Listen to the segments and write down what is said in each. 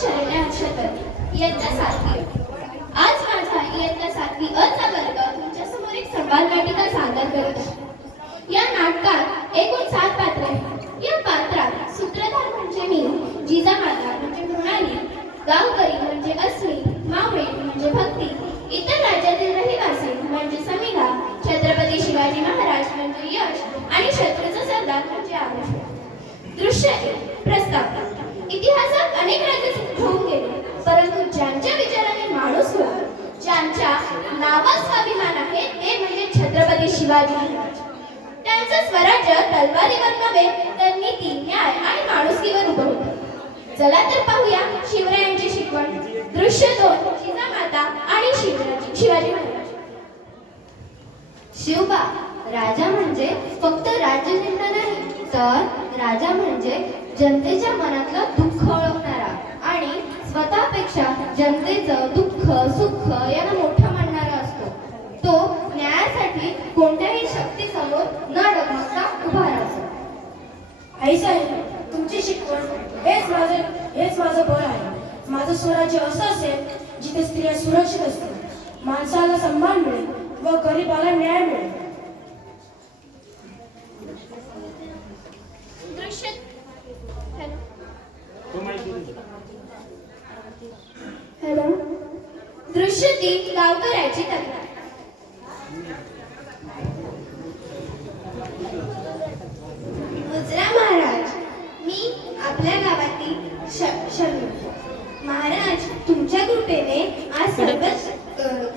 शरण्या अक्षतर इयत्ता सातवी आज माझा इयत्ता सातवी अचा वर्ग तुमच्यासमोर एक संवाद नाटिका सादर करतो या नाटकात एकूण सात पात्र आहेत. इतिहासात अनेक राज्य होऊन गेले. परंतु ज्यांच्या विचाराने माणूस होता ज्यांच्या नावात स्वाभिमान आहे ते म्हणजे छत्रपती शिवाजी महाराज. त्यांचं स्वराज्य तलवारीवर नव्हे तर नीती न्याय आणि माणुसकीवर उभं होतं. चला तर पाहूया शिवरायांची शिकवण. दृश्य दोन जिजामाता आणि शिवराजी शिवाजी महाराज. शिवबा राजा म्हणजे फक्त राज्य जिंकणं नाही तर राजा म्हणजे जनतेच्या मनातलं दुःख ओळखणारा आणि स्वतःपेक्षा जनतेचं दुःख सुख यांना मोठं मानणारा असतो. तो न्यायासाठी कोणत्याही शक्तीसमोर न डगमगता उभा राहतो. आई साहेब तुमची शिकवण हेच माझं हेच माझं बळ आहे. माझं स्वराज्य असं असेल जिथे स्त्रिया सुरक्षित असतील. माणसाला सन्मान मिळेल व गरिबाला न्याय मिळेल दृश्य हॅलो दृश्य तीन गावकऱ्याची तक्रार. मुजरा महाराज मी आपल्या गावातील श- शरणू महाराज तुमच्या कृपेने आज सर्व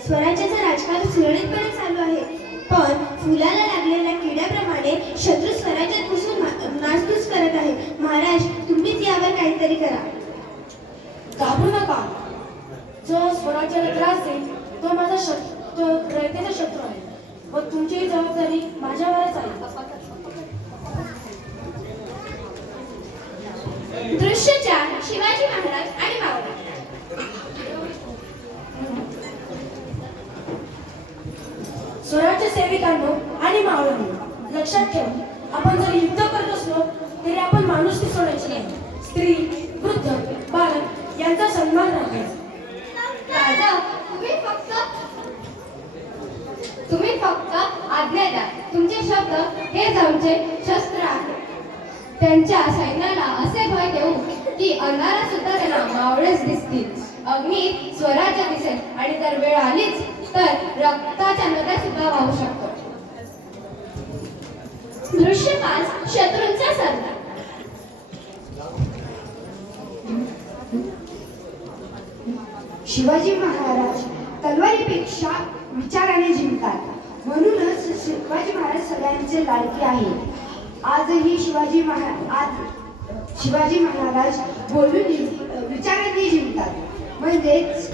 स्वराज्याचं राजकारण सुरळीतपणे चालू आहे. पण फुलाला लागलेल्या किड्याप्रमाणे शत्रू स्वराज्यात घुसून नासधूस करत आहे. महाराज तुम्हीच यावर काहीतरी करा. घाबरू नका. जो स्वराज्याला त्रास देईल तो माझा शत्रू तो रयतेचा शत्रू आहे. व तुमचीही जबाबदारी माझ्यावरच आहे. दृश्य चार शिवाजी महाराज आणि मावळा. स्वराज्य सेविकांनो आणि मावळांनो लक्षात ठेवा आपण जर युद्ध करत असलो तरी आपण माणूस सोडायची नाही स्त्री वृद्ध बालक यांचा सन्मान राखायचा. राजा तुम्ही फक्त तुम्ही फक्त आज्ञा द्या. तुमचे शब्द हेच आमचे शस्त्र आहे. त्यांच्या सैन्याला असे भय देऊ की अंधारा सुद्धा त्यांना मावळेच दिसतील. अग्नीत स्वराज्य दिसेल आणि जर वेळ आलीच तर रक्ताच्या नद्या सुद्धा वाहू शकतो दृश्य पाच शत्रूंचा सरदार शिवाजी महाराज तलवारीपेक्षा विचाराने जिंकतात. म्हणूनच शिवाजी महाराज सगळ्यांचे लाडके आहेत. आजही शिवाजी महाराज आज शिवाजी महाराज बोलून विचाराने जिंकतात. म्हणजेच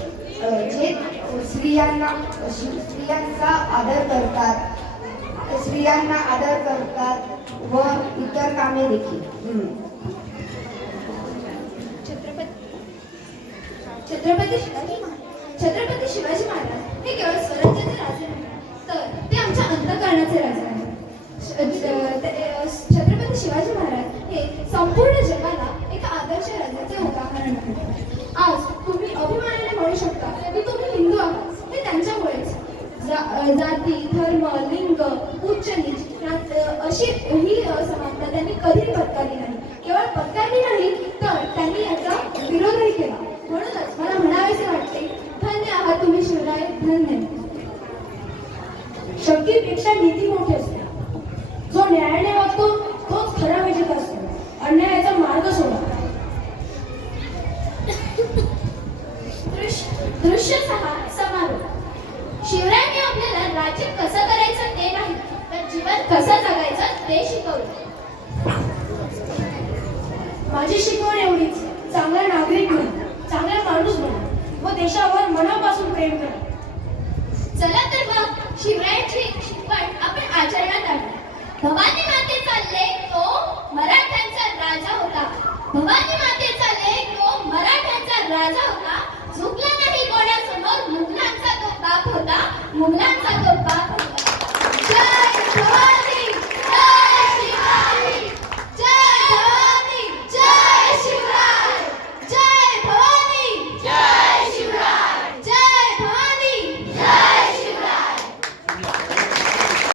जे स्त्रियांना शि- स्त्रियांचा आदर करतात स्त्रियांना आदर करतात व इतर कामे देखील. छत्रपती शिवाजी महाराज. छत्रपती शिवाजी महाराज हे केवळ स्वराज्याचे राजे नाही तर ते आमच्या अंतकरणाचे राजा आहेत. छत्रपती शिवाजी महाराज हे संपूर्ण जगाला एका आदर्श राजाचे उदाहरण आहे आज तुम्ही अभिमानाने म्हणू शकता की तुम्ही हिंदू आहात हे त्यांच्यामुळेच. जा- जाती धर्म लिंग उच्च नीच अशी ही समानता त्यांनी कधीच पत्करली नाही. केवळ पत्करली नाही तर त्यांनी याचा विरोधही केला. म्हणूनच शक्तीपेक्षा नीती मोठी असते. जो न्यायाने वागतो तोच खरा विजेता असतो. अन्यायाचा मार्ग सोडा. दृश्य दृश्य सहा समारोह शिवरायांनी आपल्याला राज्य कसं करायचं ते नाही तर जीवन कसं जगायचं ते शिकवलं. माझी शिकवण एवढीच चांगला नागरिक बना चांगला माणूस बना व देशावर मनापासून प्रेम करा चला तर मग शिवरायांची शिकवण आपण आचरणात आणू